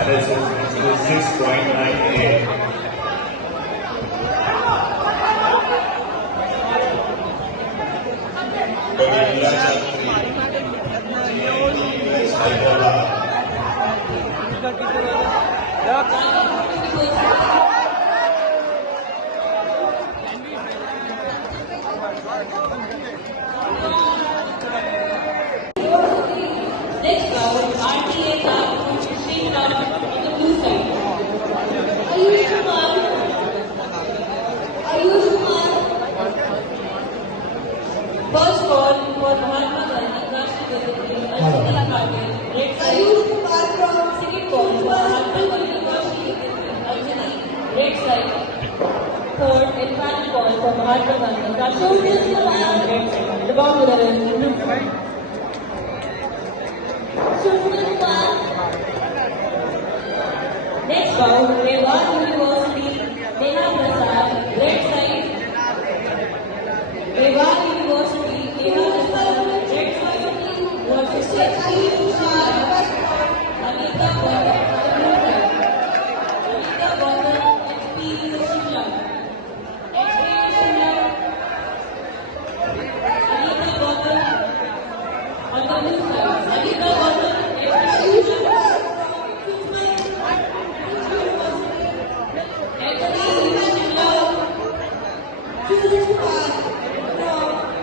Balance is 6.98. Gorilla Chakri, JNTUS Hyderabad. Next round, RTA Nagpur, Sri Ram on the blue side. Ayush Kumar. First ball for Mahatma Gandhi, Rashtriya Gandhi, Anjali Patil, red side. Ayush Kumar from second ball for Mahatma Gandhi, Anjali, red side. Third and final ball for Mahatma Gandhi, Rashtriya Gandhi, red side. The ball winner is blue side. Next round, Mewar University, Neha Prasad, red side. Mewar University, Neha Prasad, red side. Versus Anita Gautam, blue side. Anita Gautam, HP Shimla. HP Shimla. Anita Gautam on the blue side. Anita Gautam, HP Shimla.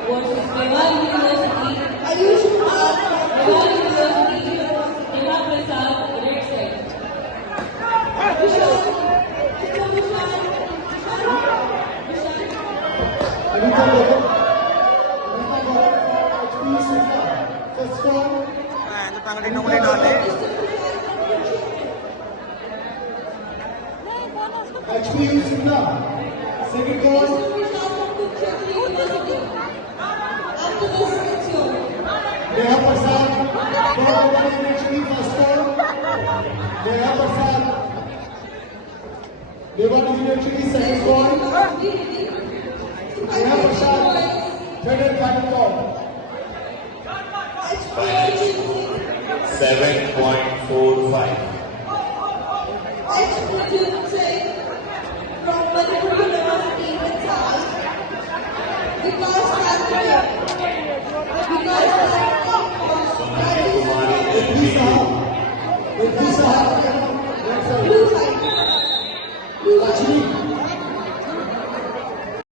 Versus Mewar University, Ayush Kumar, Mewar University, Neha Prasad, red side. Ito parang rinuli natin. HP Simla, second ball. Neha Prasad, ball one in HP first ball. Neha Prasad, Neha University second ball. Neha Prasad, third and final ball. 7.45. From Manipur University, Vikas Katra. Kumari Riddhi Sahab, Blue side. Lakshmi